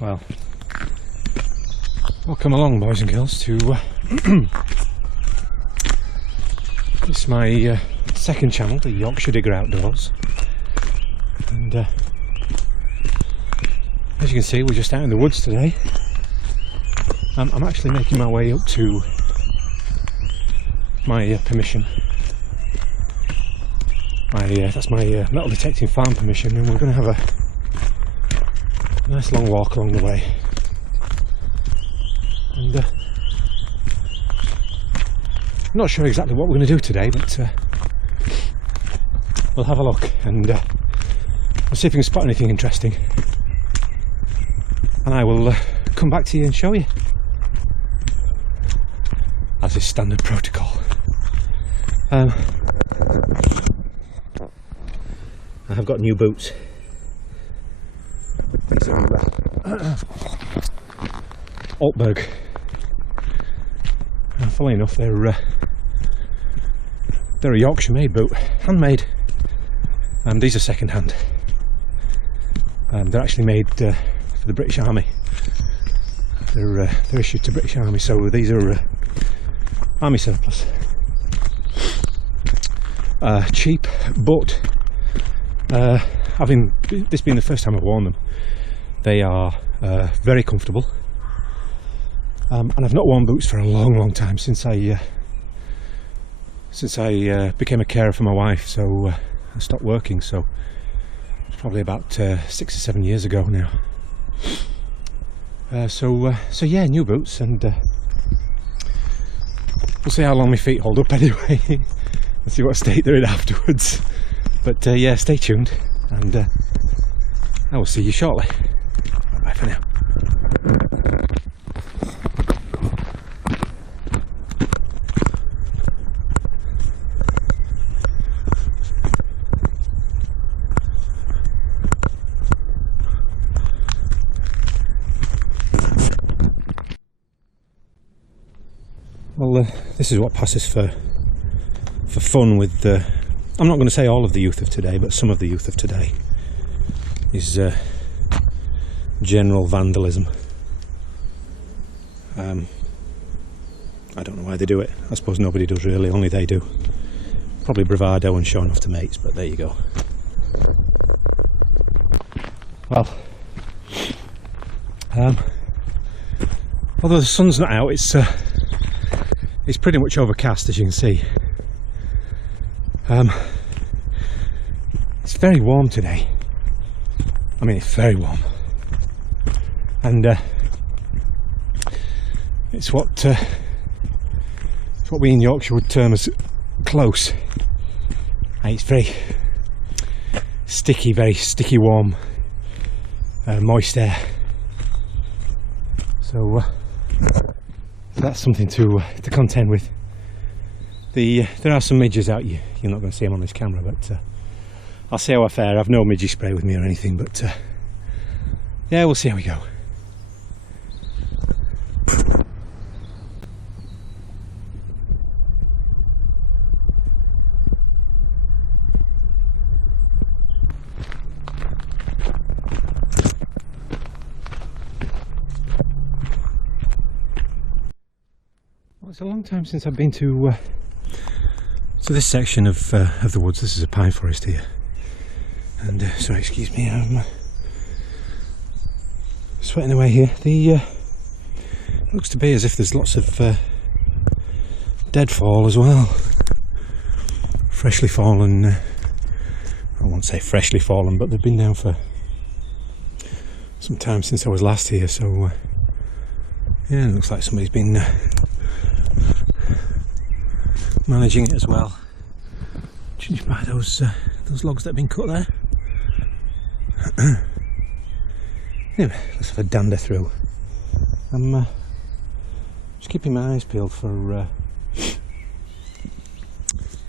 Well, welcome along, boys and girls, to this is my second channel, the Yorkshire Digger Outdoors, and as you can see, we're just out in the woods today. I'm actually making my way up to my permission. That's my metal detecting farm permission, and we're going to have a nice long walk along the way. And I'm not sure exactly what we're going to do today, but we'll have a look and we'll see if we can spot anything interesting. And I will come back to you and show you, as is standard protocol. I've got new boots. These are Altberg. Funnily enough, they're a Yorkshire-made boot, handmade. These are second-hand. They're actually made for the British Army. They're issued to British Army, so these are Army surplus. Cheap, but having this being the first time I've worn them, they are very comfortable. And I've not worn boots for a long time, since I became a carer for my wife. So I stopped working, so it's probably about 6 or 7 years ago now. So yeah, new boots, and we'll see how long my feet hold up anyway. Let's see what state they're in afterwards. But yeah, stay tuned, and I will see you shortly. Bye bye for now. Well, this is what passes for fun with, I'm not going to say all of the youth of today, but some of the youth of today, is general vandalism. I don't know why they do it. I suppose nobody does really, only they do. Probably bravado and showing off to mates, but there you go. Well, although the sun's not out, it's pretty much overcast, as you can see. It's very warm today. I mean, it's very warm, and it's what we in Yorkshire would term as close. It's very sticky, warm, moist air. So that's something to contend with. There are some midges out. You're not going to see them on this camera, but I'll see how I fare. I've no midgie spray with me or anything, but yeah, we'll see how we go. Well, it's a long time since I've been to this section of the woods. This is a pine forest here, and sorry, excuse me, I'm sweating away here. It looks to be as if there's lots of deadfall as well, freshly fallen. I won't say freshly fallen, but they've been down for some time since I was last here. So yeah, it looks like somebody's been managing it as well. Judging by those logs that have been cut there. Anyway, let's have a dander through. I'm just keeping my eyes peeled for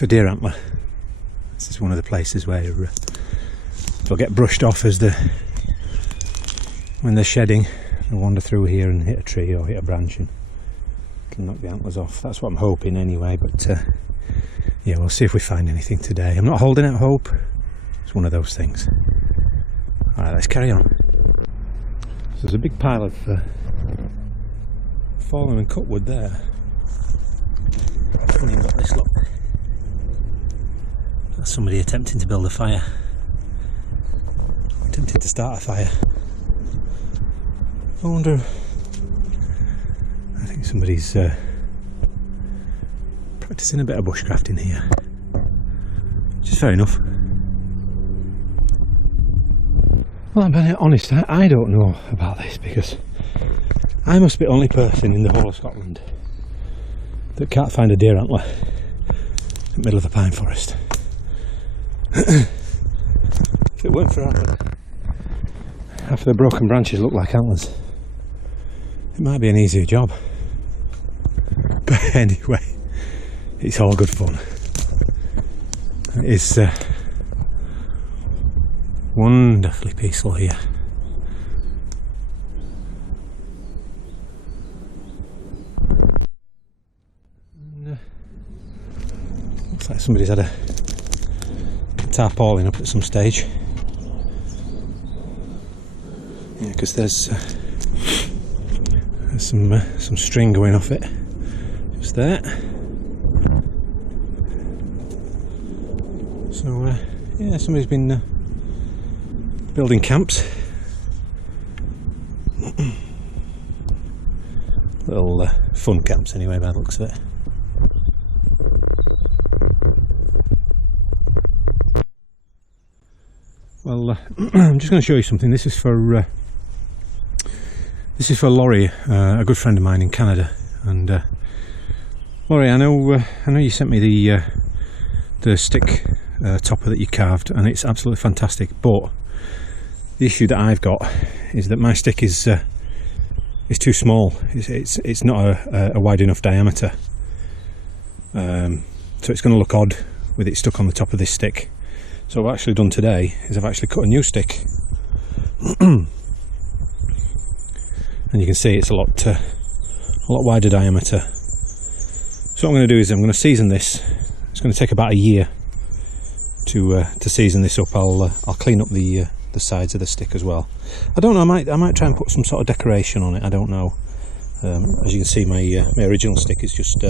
deer antler. This is one of the places where they'll get brushed off when they're shedding. They'll wander through here and hit a tree or hit a branch and can knock the antlers off. That's what I'm hoping anyway, but yeah, we'll see if we find anything today. I'm not holding out hope. It's one of those things. Alright, let's carry on. There's a big pile of fallen and cut wood there. Funny about this, look. That's somebody attempting to build a fire. Attempting to start a fire. I wonder. I think somebody's practicing a bit of bushcrafting here. Which is fair enough. Well, I'm being honest, I don't know about this because I must be the only person in the whole of Scotland that can't find a deer antler in the middle of a pine forest. If it weren't for half the broken branches look like antlers, it might be an easier job. But anyway, it's all good fun. It is wonderfully peaceful here. And, looks like somebody's had a tarpaulin up at some stage. Yeah, because there's some string going off it just there. So yeah, somebody's been building camps. Little fun camps anyway by the looks of it. Well, I'm just going to show you something. This is for Laurie, a good friend of mine in Canada. And Laurie, I know you sent me the stick topper that you carved, and it's absolutely fantastic. But the issue that I've got is that my stick is too small. It's not a wide enough diameter, so it's going to look odd with it stuck on the top of this stick. So what I've actually done today is I've actually cut a new stick, and you can see it's a lot wider diameter. So what I'm going to do is I'm going to season this. It's going to take about a year to season this up. I'll clean up the sides of the stick as well. I don't know. I might try and put some sort of decoration on it. I don't know. As you can see, my original stick is just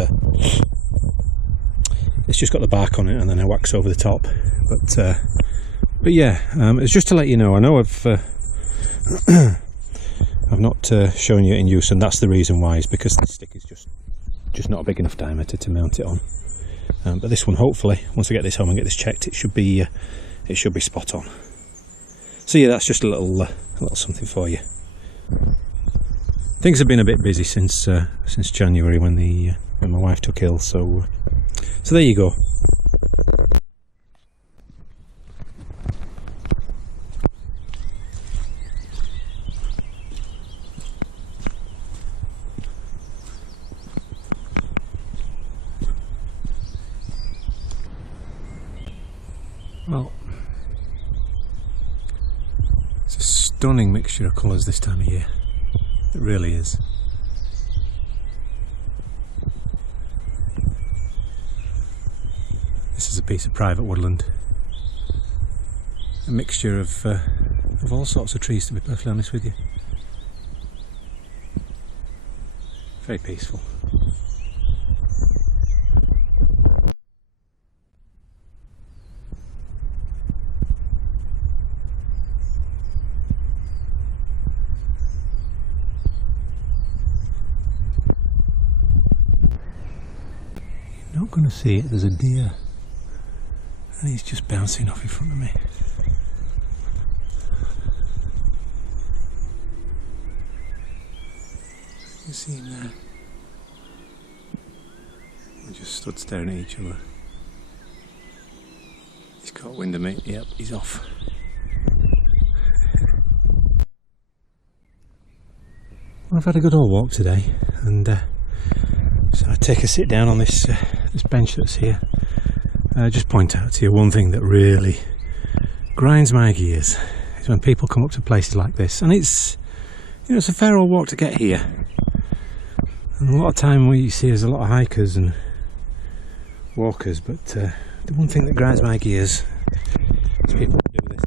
it's just got the bark on it, and then I wax over the top. But yeah, it's just to let you know. I know I've not shown you it in use, and that's the reason why. Is because the stick is just not a big enough diameter to mount it on. But this one, hopefully, once I get this home and get this checked, it should be spot on. So yeah, that's just a little something for you. Things have been a bit busy since January when my wife took ill. So there you go. Well, it's a stunning mixture of colours this time of year. It really is. This is a piece of private woodland. A mixture of all sorts of trees, to be perfectly honest with you. Very peaceful. Not going to see it. There's a deer and he's just bouncing off in front of me. You see him there? We just stood staring at each other. He's caught wind of me. Yep, he's off. Well, I've had a good old walk today, and so I take a sit down on this bench that's here. Just point out to you one thing that really grinds my gears is when people come up to places like this, and it's, you know, it's a fair old walk to get here. And a lot of time we see there's a lot of hikers and walkers, but the one thing that grinds my gears is people who do this.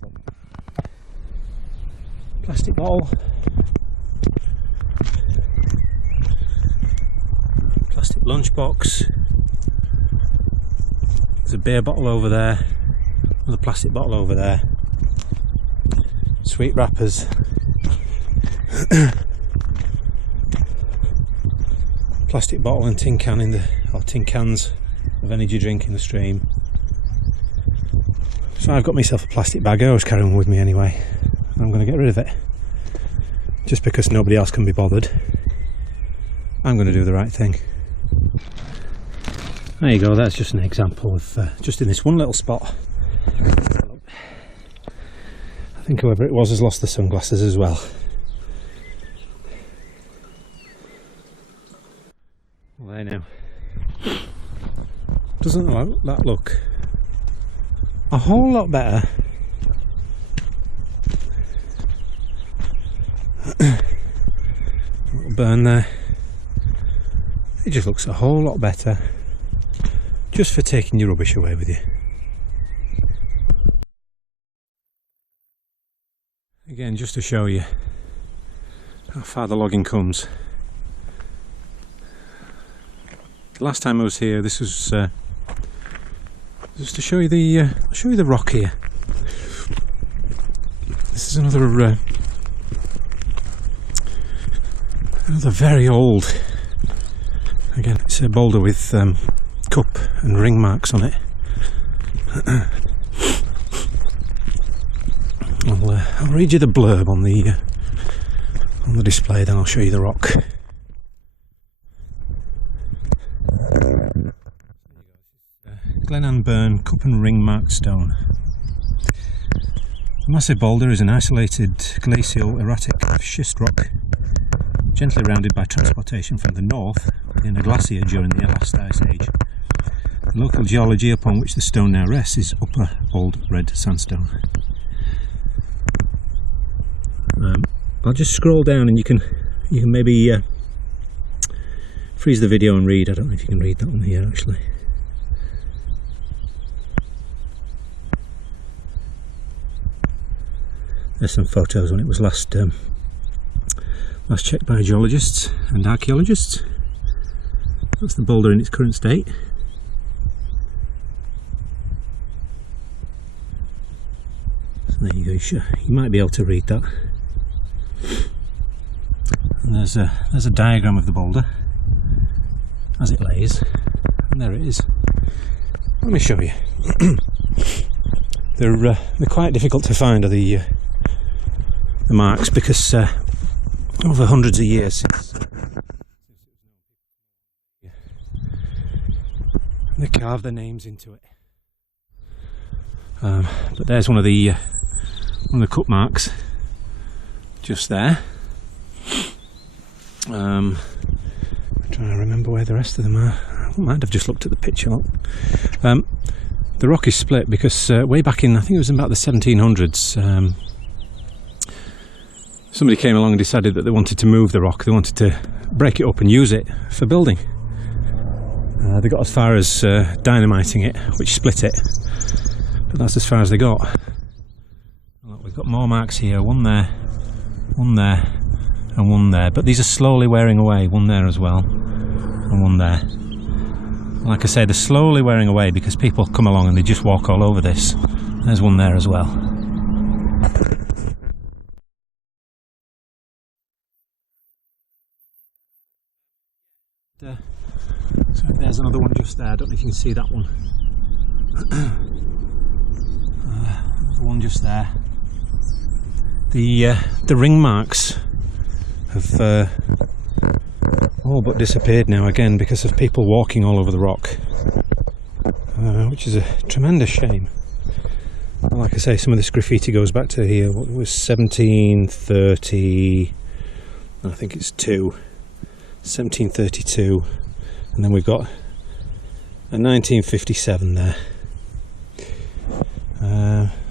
Plastic bottle, lunchbox. There's a beer bottle over there, another plastic bottle over there, sweet wrappers, plastic bottle and tin can or tin cans of energy drink in the stream. So I've got myself a plastic bag. I always carry one with me anyway. I'm going to get rid of it just because nobody else can be bothered. I'm going to do the right thing. There you go, that's just an example of just in this one little spot. I think whoever it was has lost the sunglasses as well. Well, there now. Doesn't that look a whole lot better? A little burn there. It just looks a whole lot better just for taking your rubbish away with you. Again, just to show you how far the logging comes. Last time I was here, this was just to show you the I'll show you the rock here. This is another very old. Again, it's a boulder with cup and ring marks on it. I'll read you the blurb on the display, then I'll show you the rock. Glenanburn cup and ring marked stone. The massive boulder is an isolated glacial erratic schist rock, gently rounded by transportation from the north in a glacier during the last ice age. The local geology upon which the stone now rests is upper old red sandstone. I'll just scroll down and you can maybe freeze the video and read. I don't know if you can read that one here actually. There's some photos when it was last checked by geologists and archaeologists. That's the boulder in its current state. So there you go. You might be able to read that. And there's a diagram of the boulder as it lays, and there it is. Let me show you. They're quite difficult to find, are the marks, because over hundreds of years since they carved their names into it. But there's one of the cut marks just there. I'm trying to remember where the rest of them are. I might have just looked at the picture. The rock is split because way back in, I think it was about the 1700s, somebody came along and decided that they wanted to move the rock. They wanted to break it up and use it for building. They got as far as dynamiting it, which split it, but that's as far as they got. Look, we've got more marks here, one there, and one there, but these are slowly wearing away. One there as well, and one there. Like I say, they're slowly wearing away because people come along and they just walk all over this. There's one there as well. So there's another one just there. I don't know if you can see that one. Another one just there. The ring marks have all but disappeared now again because of people walking all over the rock, which is a tremendous shame. Like I say, some of this graffiti goes back to here. What was 1730? I think it's 1732, and then we've got a 1957 there.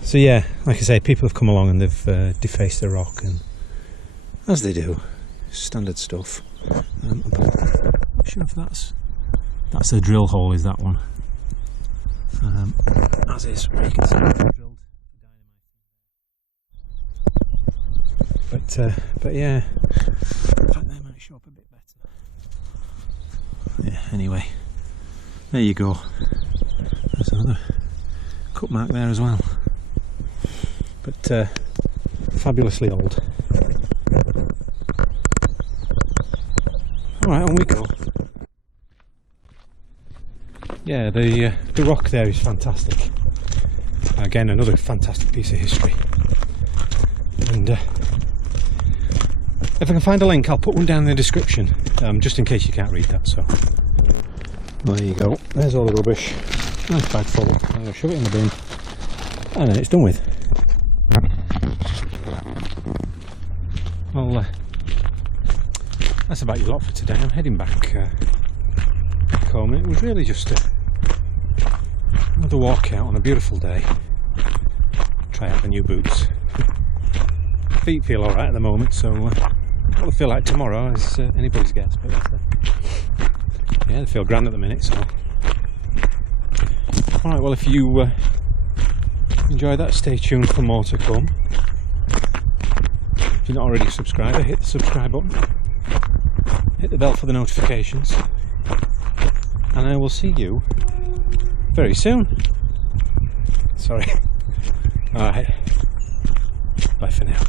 So yeah, like I say, people have come along and they've defaced the rock, and as they do, standard stuff. I'm not sure if that's a drill hole, is that one? As is, where you can see it's drilled dynamite. But yeah, in fact they might show up a bit better. Yeah, Anyway, there you go. There's another cut mark there as well. But fabulously old. Alright, on we go. Yeah, the rock there is fantastic. Again, another fantastic piece of history. And if I can find a link, I'll put one down in the description, just in case you can't read that. So, well, there you go. There's all the rubbish. Nice bag full. I'm going to shove it in the bin, and then it's done with. Well, that's about your lot for today. I'm heading back home. It was really just another walk out on a beautiful day. Try out the new boots. Feet feel alright at the moment, so what they feel like tomorrow is anybody's guess, but yeah, they feel grand at the minute. So alright, well, if you enjoy that, stay tuned for more to come. If you're not already a subscriber, hit the subscribe button, hit the bell for the notifications, and I will see you very soon. Sorry. Alright, bye for now.